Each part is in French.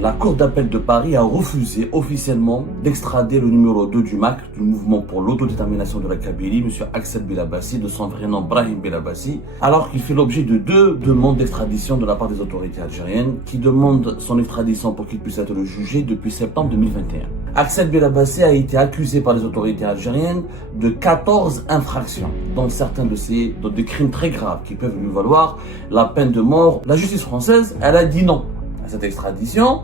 La Cour d'appel de Paris a refusé officiellement d'extrader le numéro 2 du MAC, du Mouvement pour l'autodétermination de la Kabylie, M. Axel Bilabassi, de son vrai nom Brahim Bilabassi, alors qu'il fait l'objet de 2 demandes d'extradition de la part des autorités algériennes qui demandent son extradition pour qu'il puisse être jugé depuis septembre 2021. Axel Bilabassi a été accusé par les autorités algériennes de 14 infractions, dont certains de des crimes très graves qui peuvent lui valoir la peine de mort. La justice française, elle a dit non à cette extradition.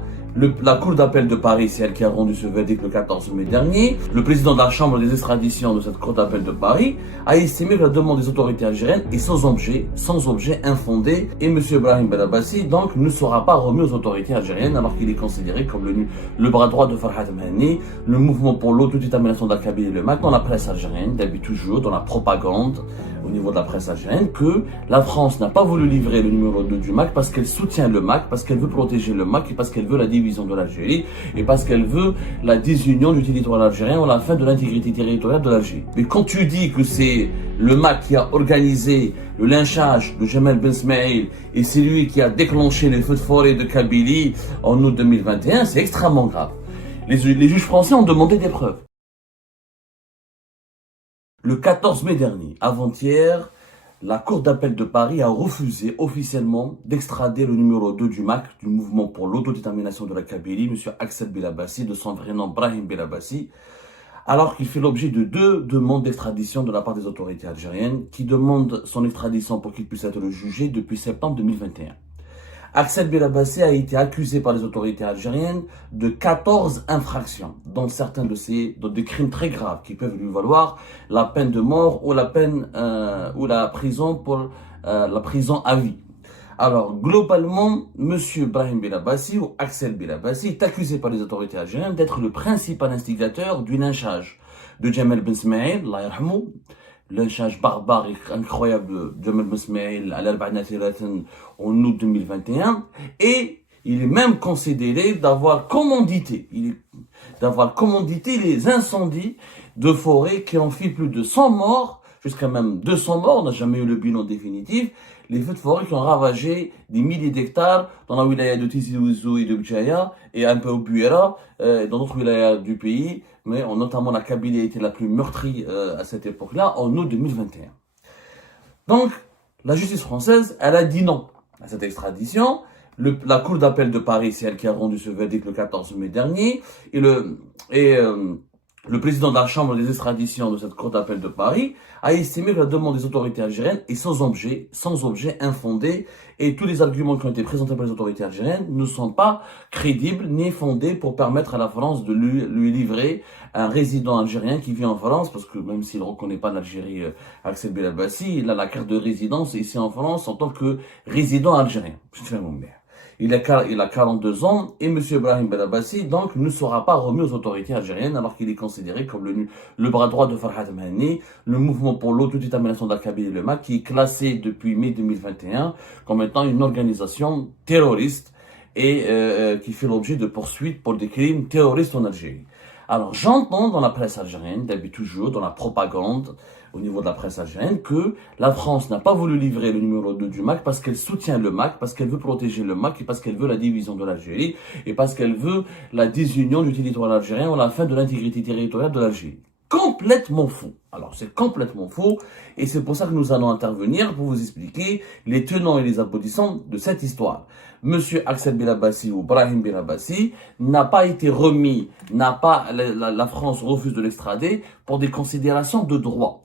La Cour d'appel de Paris, c'est elle qui a rendu ce verdict le 14 mai dernier. Le président de la Chambre des extraditions de cette Cour d'appel de Paris a estimé que la demande des autorités algériennes est sans objet infondé, et M. Brahim Bilabassi donc ne sera pas remis aux autorités algériennes alors qu'il est considéré comme le bras droit de Farhat Mehani, le mouvement pour l'autodétermination de la Kabylie et le MAC. Dans la presse algérienne, d'habitude toujours dans la propagande au niveau de la presse algérienne, que la France n'a pas voulu livrer le numéro 2 du MAC parce qu'elle soutient le MAC, parce qu'elle veut protéger le MAC et parce qu'elle veut la division de l'Algérie et parce qu'elle veut la désunion du territoire algérien ou la fin de l'intégrité territoriale de l'Algérie. Mais quand tu dis que c'est le MAC qui a organisé le lynchage de Jemaa Ben Smaïl et c'est lui qui a déclenché les feux de forêt de Kabylie en août 2021, c'est extrêmement grave. Les juges français ont demandé des preuves. Le 14 mai dernier, avant-hier, la Cour d'appel de Paris a refusé officiellement d'extrader le numéro 2 du MAC, du Mouvement pour l'autodétermination de la Kabylie, M. Axel Bilabassi, de son vrai nom Brahim Bilabassi, alors qu'il fait l'objet de 2 demandes d'extradition de la part des autorités algériennes qui demandent son extradition pour qu'il puisse être jugé depuis septembre 2021. Axel Bilabassi a été accusé par les autorités algériennes de 14 infractions, dont certains des crimes très graves qui peuvent lui valoir la peine de mort ou la prison à vie. Alors, globalement, M. Brahim Bilabassi ou Axel Bilabassi est accusé par les autorités algériennes d'être le principal instigateur du lynchage de Jemaa Ben Smaïl, Allah yarhamou, lynchage barbare et incroyable de Jemaa Ben Smaïl à l'Arba'a Thalathine en août 2021, et il est même considéré d'avoir commandité les incendies de forêt qui ont fait plus de 100 morts, jusqu'à même 200 morts, on n'a jamais eu le bilan définitif, les feux de forêt qui ont ravagé des milliers d'hectares dans la wilaya de Tizi Ouzou et de Bjaya, et un peu au Bouira, dans d'autres wilayas du pays, mais notamment la Kabylie a été la plus meurtrie à cette époque-là, en août 2021. Donc, la justice française, elle a dit non à cette extradition. La Cour d'appel de Paris, c'est elle qui a rendu ce verdict le 14 mai dernier, et le président de la Chambre des extraditions de cette Cour d'appel de Paris a estimé que la demande des autorités algériennes est sans objet infondé, et tous les arguments qui ont été présentés par les autorités algériennes ne sont pas crédibles ni fondés pour permettre à la France de lui livrer un résident algérien qui vit en France, parce que même s'il ne reconnaît pas l'Algérie, Axel Bilabassi, il a la carte de résidence ici en France en tant que résident algérien. Il a 42 ans et M. Brahim Bilabassi donc ne sera pas remis aux autorités algériennes alors qu'il est considéré comme le bras droit de Farhat Mehani, le mouvement pour l'autodétermination de la Kabylie et le MAC, qui est classé depuis mai 2021 comme étant une organisation terroriste et qui fait l'objet de poursuites pour des crimes terroristes en Algérie. Alors j'entends dans la presse algérienne, d'habitude toujours dans la propagande au niveau de la presse algérienne, que la France n'a pas voulu livrer le numéro 2 du MAC parce qu'elle soutient le MAC, parce qu'elle veut protéger le MAC et parce qu'elle veut la division de l'Algérie et parce qu'elle veut la désunion du territoire algérien ou la fin de l'intégrité territoriale de l'Algérie. Complètement faux. Alors c'est complètement faux et c'est pour ça que nous allons intervenir pour vous expliquer les tenants et les aboutissants de cette histoire. Monsieur Axel Bilabassi ou Brahim Bilabassi n'a pas été remis, la France refuse de l'extrader pour des considérations de droit.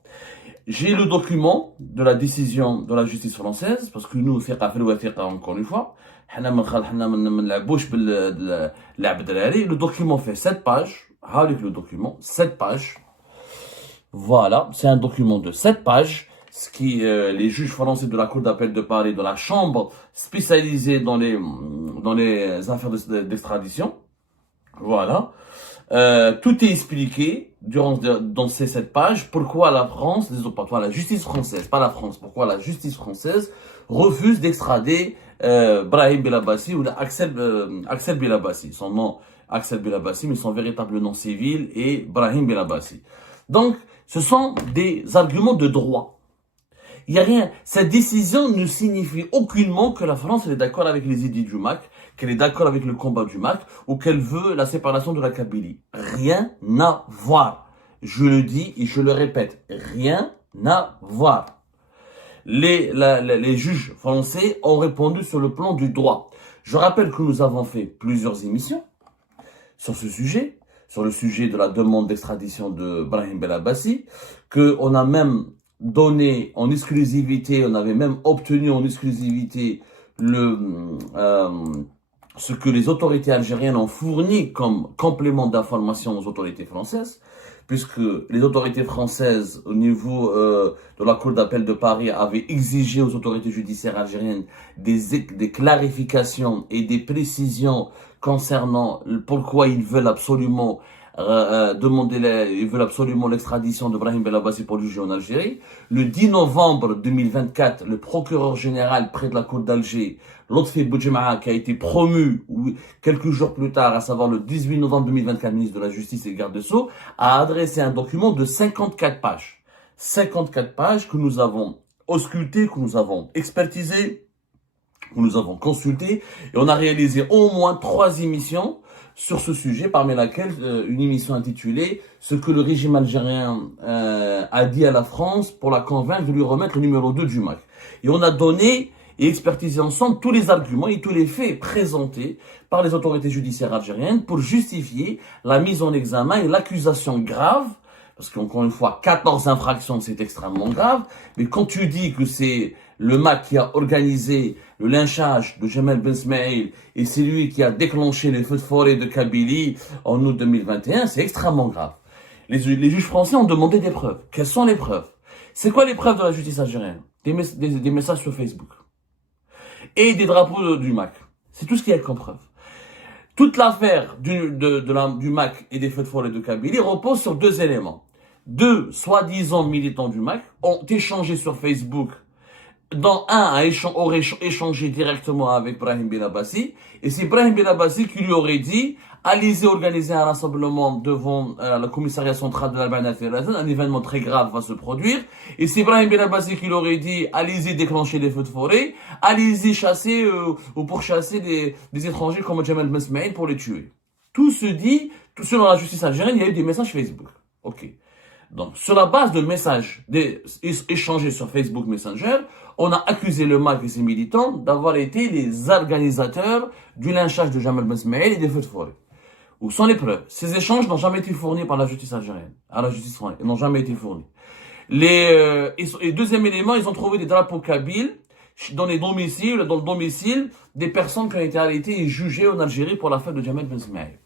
J'ai le document de la décision de la justice française, parce que nous, encore une fois, le document fait 7 pages, avec le document, 7 pages. Voilà, c'est un document de 7 pages, ce qui les juges français de la Cour d'appel de Paris, de la Chambre spécialisée dans les affaires d'extradition. Voilà. Tout est expliqué dans ces 7 pages pourquoi la France, la justice française, pas la France, pourquoi la justice française refuse d'extrader Brahim Bilabassi ou Axel Bilabassi. Son nom Axel Bilabassi, mais son véritable nom civil est Brahim Bilabassi. Donc, ce sont des arguments de droit. Il y a rien. Cette décision ne signifie aucunement que la France est d'accord avec les idées du MAC, qu'elle est d'accord avec le combat du MAC ou qu'elle veut la séparation de la Kabylie. Rien à voir. Je le dis et je le répète, rien à voir. Les juges français ont répondu sur le plan du droit. Je rappelle que nous avons fait plusieurs émissions sur ce sujet, sur le sujet de la demande d'extradition de Brahim Belabassi, qu'on a même donné en exclusivité, on avait même obtenu en exclusivité ce que les autorités algériennes ont fourni comme complément d'information aux autorités françaises, puisque les autorités françaises, au niveau de la Cour d'appel de Paris, avaient exigé aux autorités judiciaires algériennes des clarifications et des précisions concernant pourquoi ils veulent absolument ils veulent absolument l'extradition de Brahim Belabassi pour le juger en Algérie. Le 10 novembre 2024, le procureur général près de la Cour d'Alger, Lotfi Boudjema'a, qui a été promu quelques jours plus tard, à savoir le 18 novembre 2024, ministre de la Justice et garde des Sceaux, a adressé un document de 54 pages. 54 pages que nous avons ausculté, que nous avons expertisé, que nous avons consulté, et on a réalisé au moins 3 émissions sur ce sujet, parmi laquelle une émission intitulée « Ce que le régime algérien a dit à la France pour la convaincre de lui remettre le numéro 2 du MAC ». Et on a donné et expertisé ensemble tous les arguments et tous les faits présentés par les autorités judiciaires algériennes pour justifier la mise en examen et l'accusation grave, parce qu'encore une fois, 14 infractions, c'est extrêmement grave, mais quand tu dis que c'est le MAC qui a organisé le lynchage de Jamal Ben Smaïl et c'est lui qui a déclenché les feux de forêt de Kabylie en août 2021, c'est extrêmement grave. Les juges français ont demandé des preuves. Quelles sont les preuves? C'est quoi les preuves de la justice algérienne? Des messages sur Facebook. Et des drapeaux du MAC. C'est tout ce qu'il y a comme preuve. Toute l'affaire du MAC et des feux de forêt de Kabylie repose sur 2 éléments. 2 soi-disant militants du MAC ont échangé sur Facebook, dont un aurait échangé directement avec Brahim Belabassi, et c'est Brahim Belabassi qui lui aurait dit « Allez-y organiser un rassemblement devant le commissariat central de l'Albanie, un événement très grave va se produire », et c'est Brahim Belabassi qui lui aurait dit « Allez-y déclencher les feux de forêt, allez-y chasser ou pourchasser des étrangers comme Jamal Ben Smaïl pour les tuer ». Tout se dit, selon la justice algérienne, il y a eu des messages Facebook. Ok. Donc, sur la base de messages échangés sur Facebook Messenger, on a accusé le MAC et ses militants d'avoir été les organisateurs du lynchage de Jamal Ben Smaïl et des feux de forêt. Où sont les preuves? Ces échanges n'ont jamais été fournis par la justice algérienne, à la justice française, ils n'ont jamais été fournis. Et deuxième élément, ils ont trouvé des drapeaux kabyles dans le domicile des personnes qui ont été arrêtées et jugées en Algérie pour l'affaire de Jamal Ben Smaïl.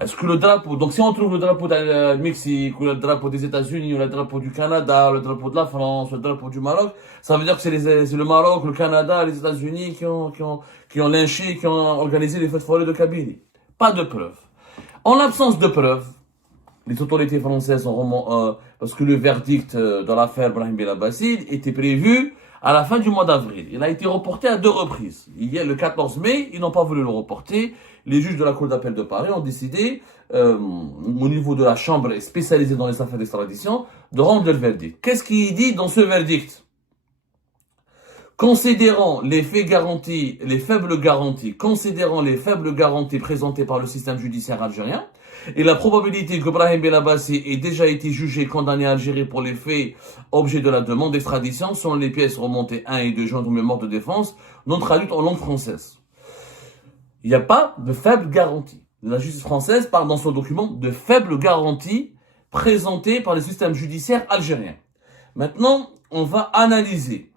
Est-ce que le drapeau, donc si on trouve le drapeau du Mexique, ou le drapeau des États-Unis, ou le drapeau du Canada, le drapeau de la France, ou le drapeau du Maroc, ça veut dire que c'est le Maroc, le Canada, les États-Unis qui ont lynché, qui ont organisé les feux de forêt de Kabylie. Pas de preuves. En l'absence de preuves, les autorités françaises ont parce que le verdict dans l'affaire Brahim Belabassi était prévu à la fin du mois d'avril. Il a été reporté à 2 reprises. Hier, le 14 mai, ils n'ont pas voulu le reporter. Les juges de la Cour d'appel de Paris ont décidé, au niveau de la chambre spécialisée dans les affaires d'extradition, de rendre le verdict. Qu'est-ce qu'il dit dans ce verdict? Considérant les faits garantis, considérant les faibles garanties présentées par le système judiciaire algérien, et la probabilité que Brahim Belabassi ait déjà été jugé condamné à Algérie pour les faits objet de la demande d'extradition, selon les pièces remontées 1 et 2 juin de mémoire de défense, non traduites en langue française. Il n'y a pas de faible garantie. La justice française parle dans son document de faibles garanties présentées par le système judiciaire algérien. Maintenant, on va analyser.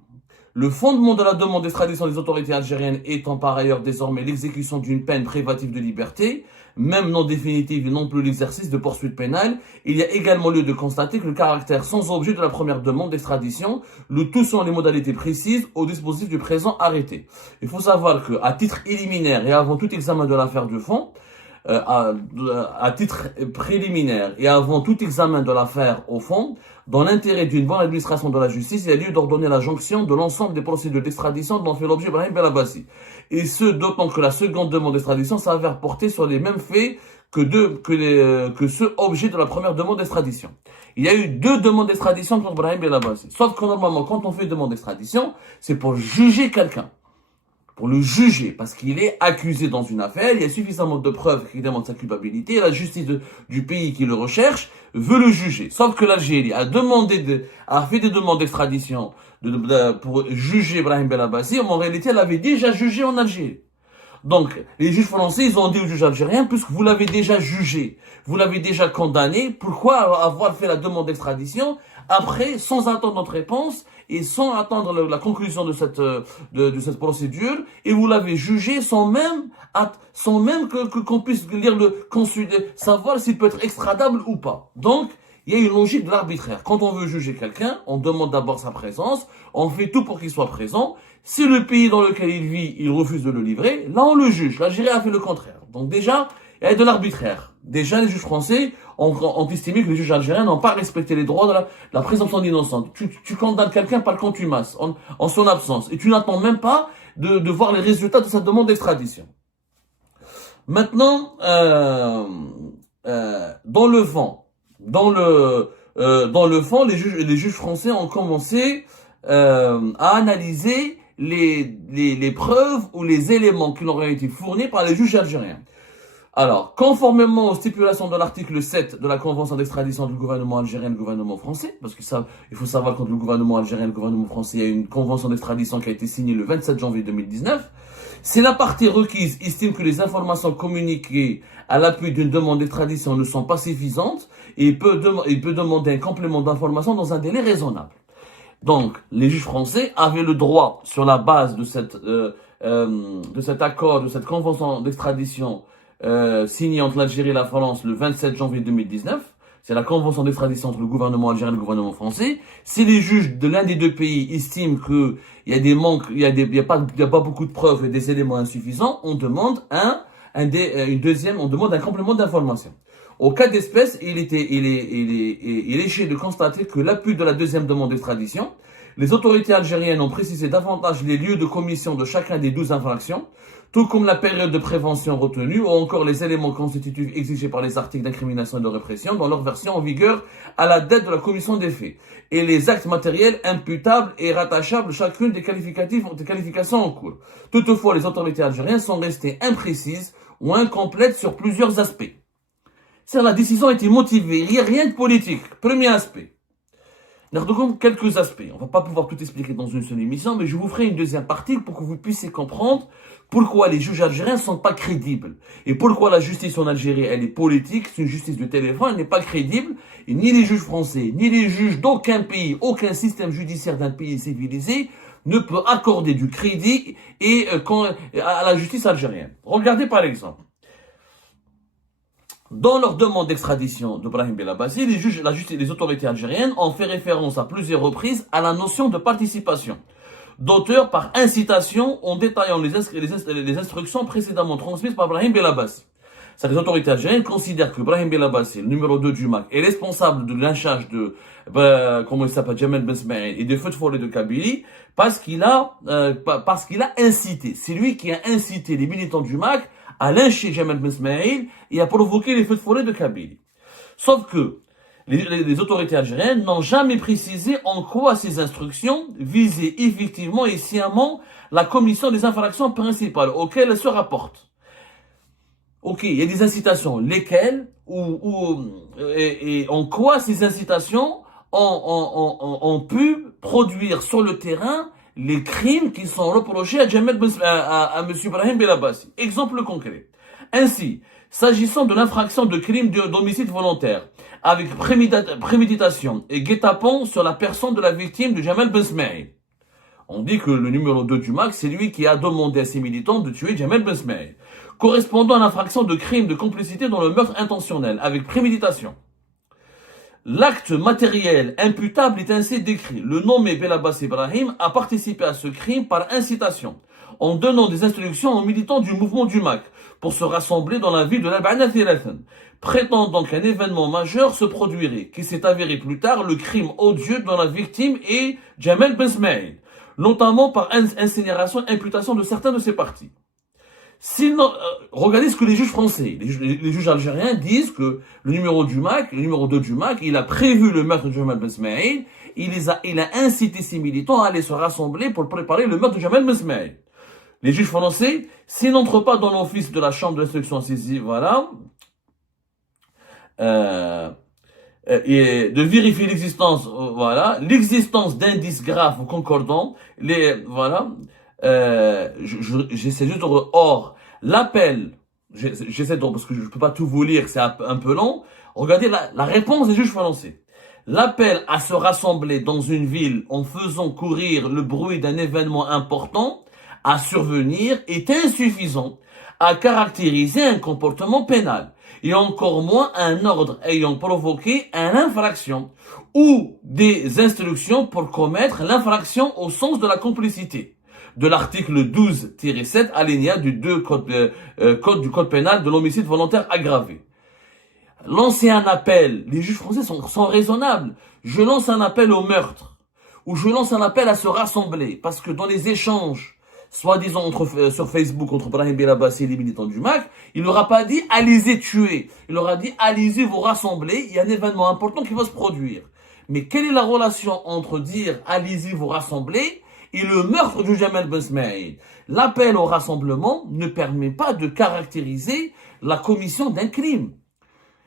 Le fondement de la demande d'extradition des autorités algériennes étant par ailleurs désormais l'exécution d'une peine privative de liberté, même non définitive et non plus l'exercice de poursuites pénales, il y a également lieu de constater que le caractère sans objet de la première demande d'extradition, le tout selon les modalités précises au dispositif du présent arrêté. Il faut savoir qu'à titre éliminaire et avant tout examen de l'affaire de fond, à titre préliminaire et avant tout examen de l'affaire au fond, dans l'intérêt d'une bonne administration de la justice, il y a lieu d'ordonner la jonction de l'ensemble des procédures d'extradition dont fait l'objet Brahim Belabassi. Et ce, d'autant que la seconde demande d'extradition s'avère porter sur les mêmes faits que ceux objets de la première demande d'extradition. Il y a eu 2 demandes d'extradition contre Brahim Belabassi. Sauf que normalement, quand on fait une demande d'extradition, c'est pour juger quelqu'un. pour le juger, parce qu'il est accusé dans une affaire, il y a suffisamment de preuves qui démontrent sa culpabilité, et la justice du pays qui le recherche veut le juger. Sauf que l'Algérie a fait des demandes d'extradition pour juger Brahim Belabassi, en réalité, elle avait déjà jugé en Algérie. Donc, les juges français, ils ont dit aux juges algériens, puisque vous l'avez déjà jugé, vous l'avez déjà condamné, pourquoi avoir fait la demande d'extradition après, sans attendre notre réponse et sans attendre la conclusion de cette procédure, et vous l'avez jugé sans même qu'on puisse lire savoir s'il peut être extradable ou pas. Donc, il y a une logique de l'arbitraire. Quand on veut juger quelqu'un, on demande d'abord sa présence, on fait tout pour qu'il soit présent. Si le pays dans lequel il vit, il refuse de le livrer, là on le juge. L'Algérie a fait le contraire. Donc déjà, il y a de l'arbitraire. Déjà, les juges français ont estimé que les juges algériens n'ont pas respecté les droits de la présomption d'innocence. Tu condamnes quelqu'un par contumace, en son absence, et tu n'attends même pas de voir les résultats de sa demande d'extradition. Maintenant, dans le fond, les juges français ont commencé à analyser les preuves ou les éléments qui leur ont été fournis par les juges algériens. Alors, conformément aux stipulations de l'article 7 de la Convention d'extradition du gouvernement algérien et du gouvernement français, parce que ça, il faut savoir qu'entre le gouvernement algérien et le gouvernement français, il y a une convention d'extradition qui a été signée le 27 janvier 2019, si la partie requise estime que les informations communiquées à l'appui d'une demande d'extradition ne sont pas suffisantes, il peut demander un complément d'information dans un délai raisonnable. Donc, les juges français avaient le droit, sur la base de cet accord, de cette convention d'extradition signée entre l'Algérie et la France le 27 janvier 2019, c'est la convention d'extradition entre le gouvernement algérien et le gouvernement français. Si les juges de l'un des deux pays estiment que il y a des manques, il y a pas beaucoup de preuves et des éléments insuffisants, on demande on demande un complément d'information. Au cas d'espèce, il est échec de constater que l'appui de la deuxième demande d'extradition, les autorités algériennes ont précisé davantage les lieux de commission de chacun des 12 infractions, tout comme la période de prévention retenue ou encore les éléments constitutifs exigés par les articles d'incrimination et de répression dans leur version en vigueur à la date de la commission des faits, et les actes matériels imputables et rattachables chacune des qualifications en cours. Toutefois, les autorités algériennes sont restées imprécises ou incomplètes sur plusieurs aspects. C'est-à-dire, la décision a été motivée, il n'y a rien de politique. Premier aspect. Donc, quelques aspects. On ne va pas pouvoir tout expliquer dans une seule émission, mais je vous ferai une deuxième partie pour que vous puissiez comprendre pourquoi les juges algériens ne sont pas crédibles. Et pourquoi la justice en Algérie, elle est politique, c'est une justice de téléphone, elle n'est pas crédible. Et ni les juges français, ni les juges d'aucun pays, aucun système judiciaire d'un pays civilisé ne peut accorder du crédit à la justice algérienne. Regardez par exemple. Dans leur demande d'extradition de Brahim Belabassi, les autorités algériennes ont fait référence à plusieurs reprises à la notion de participation d'auteur par incitation en détaillant les instructions précédemment transmises par Brahim Belabassi. Les autorités algériennes considèrent que Brahim Belabassi, le numéro 2 du MAC, est responsable de lynchage de Jamal Ben Smaïl et des feux de forêt de Kabylie parce qu'il a incité. C'est lui qui a incité les militants du MAC à lyncher Jamal Ben Smaïl et à provoquer les feux de forêt de Kabylie. Sauf que les autorités algériennes n'ont jamais précisé en quoi ces instructions visaient effectivement et sciemment la commission des infractions principales auxquelles elles se rapportent. Ok, il y a des incitations, lesquelles et en quoi ces incitations ont pu produire sur le terrain les crimes qui sont reprochés à M. Brahim Belabassi. Exemple concret. Ainsi, s'agissant de l'infraction de crime d'homicide volontaire, avec préméditation et guet-apens sur la personne de la victime de Jamal Ben Smaïl, on dit que le numéro 2 du MAC, c'est lui qui a demandé à ses militants de tuer Jamal Ben Smaïl, correspondant à l'infraction de crime de complicité dans le meurtre intentionnel, avec préméditation. L'acte matériel imputable est ainsi décrit. Le nommé Belabassi Ibrahim a participé à ce crime par incitation, en donnant des instructions aux militants du mouvement du MAC pour se rassembler dans la ville de l'Al-Ba'na Thilathan, prétendant qu'un événement majeur se produirait, qui s'est avéré plus tard le crime odieux dont la victime est Jamal Ben Smaïl, notamment par incinération et imputation de certains de ses partis. Sinon, regardez ce que les juges français, les juges algériens disent que le numéro 2 du MAC, il a prévu le meurtre de Jamal Ben Smaïl, il a incité ses militants à aller se rassembler pour préparer le meurtre de Jamal Ben Smaïl. les juges français, s'ils n'entrent pas dans l'office de la chambre d'instruction saisie, voilà, et de vérifier l'existence, voilà, l'existence d'indices graves ou concordants, voilà, j'essaie juste de, or, l'appel, j'essaie de, parce que je peux pas tout vous lire, c'est un peu long, regardez la réponse des juges français. L'appel à se rassembler dans une ville en faisant courir le bruit d'un événement important à survenir est insuffisant à caractériser un comportement pénal, et encore moins un ordre ayant provoqué une infraction ou des instructions pour commettre l'infraction au sens de la complicité de l'article 12-7 alinéa du 2 code du code pénal de l'homicide volontaire aggravé. Lancer un appel, les juges français sont raisonnables. Je lance un appel au meurtre, ou je lance un appel à se rassembler, parce que dans les échanges, soi-disant sur Facebook entre Brahim Belabassi et les militants du MAC, il n'aura pas dit allez-y tuer, il aura dit allez-y vous rassembler, il y a un événement important qui va se produire. Mais quelle est la relation entre dire allez-y vous rassembler et le meurtre de Jamal Ben Smaïl? L'appel au rassemblement ne permet pas de caractériser la commission d'un crime.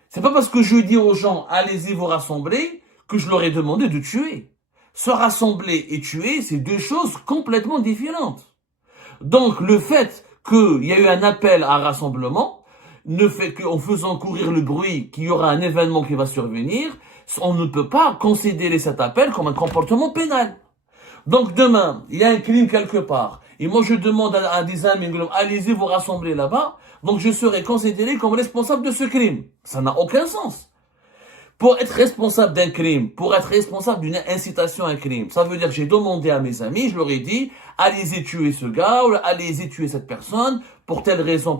C'est pas parce que je dis aux gens allez-y vous rassembler que je leur ai demandé de tuer. Se rassembler et tuer, c'est deux choses complètement différentes. Donc le fait qu'il y a eu un appel à rassemblement ne fait qu'en faisant courir le bruit qu'il y aura un événement qui va survenir, on ne peut pas considérer cet appel comme un comportement pénal. Donc demain, il y a un crime quelque part, et moi je demande à des amis, allez-y vous rassembler là-bas, donc je serai considéré comme responsable de ce crime. Ça n'a aucun sens. Pour être responsable d'un crime, pour être responsable d'une incitation à un crime, ça veut dire que j'ai demandé à mes amis, je leur ai dit, allez-y tuer ce gars, ou allez-y tuer cette personne, pour telle raison,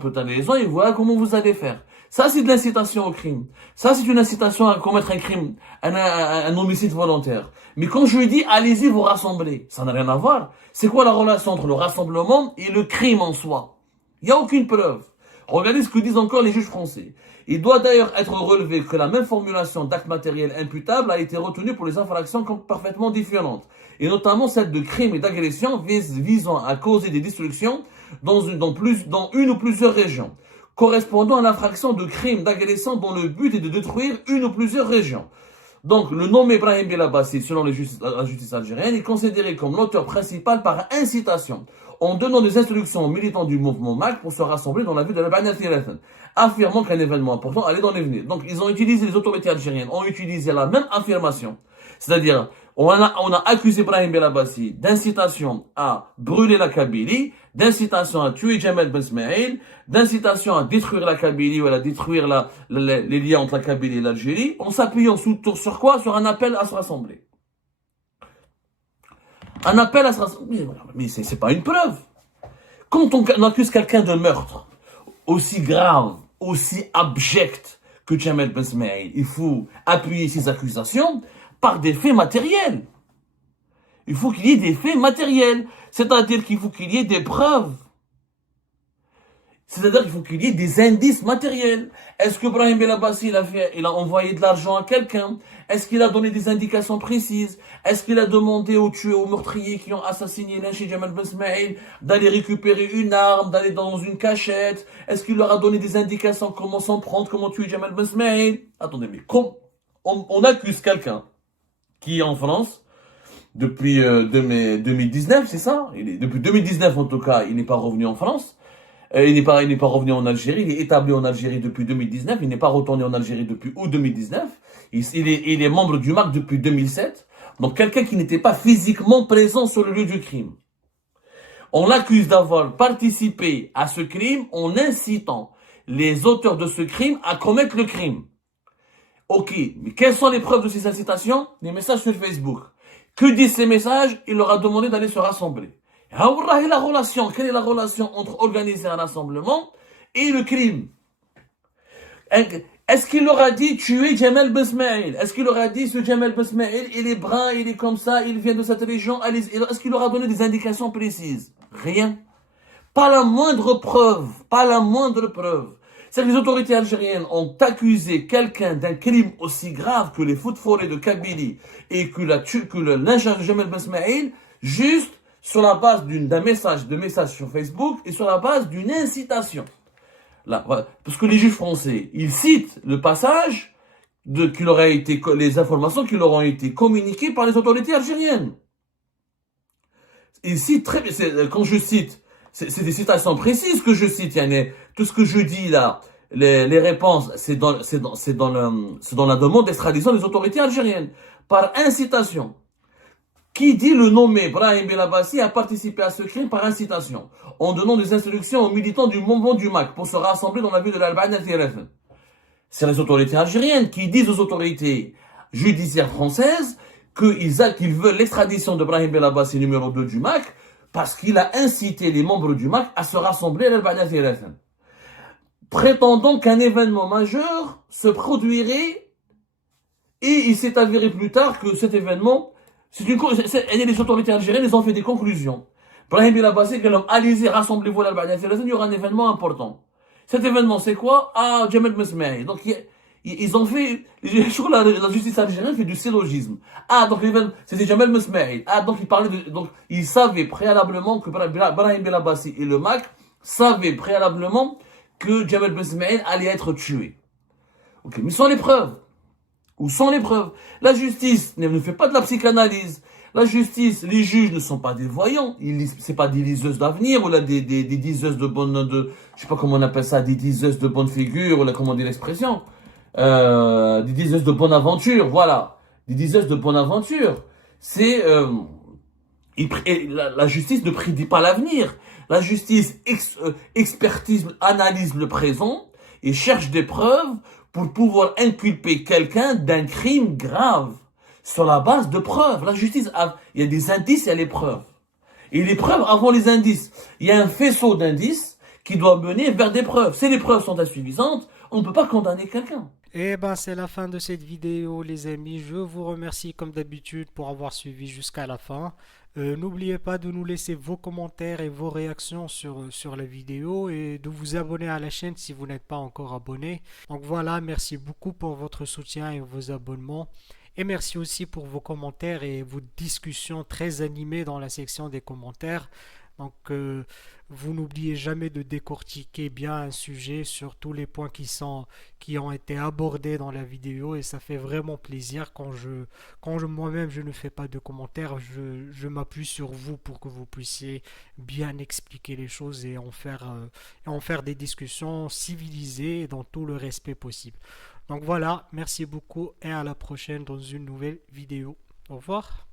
et voilà comment vous allez faire. Ça, c'est de l'incitation au crime. Ça, c'est une incitation à commettre un crime, un homicide volontaire. Mais quand je lui dis, allez-y vous rassembler, ça n'a rien à voir. C'est quoi la relation entre le rassemblement et le crime en soi? Il n'y a aucune preuve. Regardez ce que disent encore les juges français. Il doit d'ailleurs être relevé que la même formulation d'acte matériel imputable a été retenue pour les infractions parfaitement différentes, et notamment celle de crime et d'agression visant à causer des destructions dans une ou plusieurs régions, correspondant à l'infraction de crime d'agression dont le but est de détruire une ou plusieurs régions. Donc, le nommé Brahim Belabassi, selon la justice algérienne, est considéré comme l'auteur principal par incitation, en donnant des instructions aux militants du mouvement MAC pour se rassembler dans la ville de la Bania Thirathan, affirmant qu'un événement important allait dans l'avenir. Donc, les autorités algériennes ont utilisé la même affirmation. C'est-à-dire, on a accusé Brahim Belabassi d'incitation à brûler la Kabylie, d'incitation à tuer Jamal Ben Smaïl, d'incitation à détruire la Kabylie ou à détruire les liens entre la Kabylie et l'Algérie, en s'appuyant sur quoi? Sur un appel à se rassembler. Un appel à se rassembler. Mais c'est pas une preuve. Quand on accuse quelqu'un de meurtre aussi grave, aussi abject que Jamal Ben Smaïl, il faut appuyer ses accusations par des faits matériels. Il faut qu'il y ait des faits matériels. C'est-à-dire qu'il faut qu'il y ait des preuves. C'est-à-dire qu'il faut qu'il y ait des indices matériels. Est-ce que Brahim Belabassi, il a envoyé de l'argent à quelqu'un? Est-ce qu'il a donné des indications précises? Est-ce qu'il a demandé aux tueurs, aux meurtriers qui ont assassiné l'un chez Jamal Ben Smaïl d'aller récupérer une arme, d'aller dans une cachette? Est-ce qu'il leur a donné des indications comment s'en prendre, comment tuer Jamal Ben Smaïl? Attendez, mais on accuse quelqu'un qui est en France depuis 2019, c'est ça? Depuis 2019 en tout cas, il n'est pas revenu en France. Il n'est pas revenu en Algérie. Il est établi en Algérie depuis 2019. Il n'est pas retourné en Algérie depuis août 2019. Il est membre du MAC depuis 2007. Donc quelqu'un qui n'était pas physiquement présent sur le lieu du crime. On l'accuse d'avoir participé à ce crime en incitant les auteurs de ce crime à commettre le crime. Ok, mais quelles sont les preuves de ces incitations? Les messages sur Facebook. Que disent ces messages? Il leur a demandé d'aller se rassembler. Quelle est la relation entre organiser un rassemblement et le crime? Est-ce qu'il leur a dit tuer Jamal Ben Smaïl? Est-ce qu'il leur a dit ce Jamal Ben Smaïl, il est brun, il est comme ça, il vient de cette région? Est-ce qu'il leur a donné des indications précises? Rien. Pas la moindre preuve. Pas la moindre preuve. C'est que les autorités algériennes ont accusé quelqu'un d'un crime aussi grave que les feux de forêt de Kabylie et que le lynchage de Jamal Ben Smaïl juste sur la base d'un message, sur Facebook et sur la base d'une incitation. Là, voilà. Parce que les juges français, ils citent le passage les informations qui leur ont été communiquées par les autorités algériennes. Ils citent très bien, quand je cite, c'est des citations précises que je cite, tout ce que je dis là, les réponses, c'est dans la demande d'extradition des autorités algériennes, par incitation. Qui dit le nommé Brahim Belabassi a participé à ce crime par incitation, en donnant des instructions aux militants du mouvement du MAC pour se rassembler dans la ville de l'Albane al-Thirafen. C'est les autorités algériennes qui disent aux autorités judiciaires françaises qu'ils veulent l'extradition de Brahim Belabassi, numéro 2 du MAC, parce qu'il a incité les membres du MAC à se rassembler à l'Albane al-Thirafen. Prétendant qu'un événement majeur se produirait, et il s'est avéré plus tard que cet événement, les autorités algériennes, ils ont fait des conclusions. Brahim Belabassi, allez-y, rassemblez-vous à l'Albane al-Thirafen, il y aura un événement important. Cet événement, c'est quoi? Ah, Jamal Mesmei. Donc, ils ont fait, je crois que la justice algérienne fait du syllogisme. Ah, donc c'était Jamal Mesmei. Ah, donc ils savaient préalablement que Brahim Belabassi et le MAC savaient préalablement que Jamal Mesmei allait être tué. Ok, mais sans les preuves. Où sont les preuves? La justice ne fait pas de la psychanalyse. La justice, les juges ne sont pas des voyants. C'est pas des liseuses d'avenir, ou là, des diseuses je sais pas comment on appelle ça, des diseuses de bonne figure, ou là, comment on dit l'expression. Des diseuses de bonne aventure, voilà. Des diseuses de bonne aventure. La justice ne prédit pas l'avenir. La justice expertise, analyse le présent et cherche des preuves pour pouvoir inculper quelqu'un d'un crime grave sur la base de preuves. La justice, il y a des indices, il y a les preuves. Et les preuves avant les indices. Il y a un faisceau d'indices qui doit mener vers des preuves. Si les preuves sont insuffisantes, on ne peut pas condamner quelqu'un. Et ben c'est la fin de cette vidéo les amis, je vous remercie comme d'habitude pour avoir suivi jusqu'à la fin. N'oubliez pas de nous laisser vos commentaires et vos réactions sur la vidéo et de vous abonner à la chaîne si vous n'êtes pas encore abonné. Donc voilà, merci beaucoup pour votre soutien et vos abonnements. Et merci aussi pour vos commentaires et vos discussions très animées dans la section des commentaires. Donc, vous n'oubliez jamais de décortiquer bien un sujet sur tous les points qui ont été abordés dans la vidéo et ça fait vraiment plaisir quand moi-même je ne fais pas de commentaires, je m'appuie sur vous pour que vous puissiez bien expliquer les choses et en faire des discussions civilisées et dans tout le respect possible. Donc voilà, merci beaucoup et à la prochaine dans une nouvelle vidéo. Au revoir.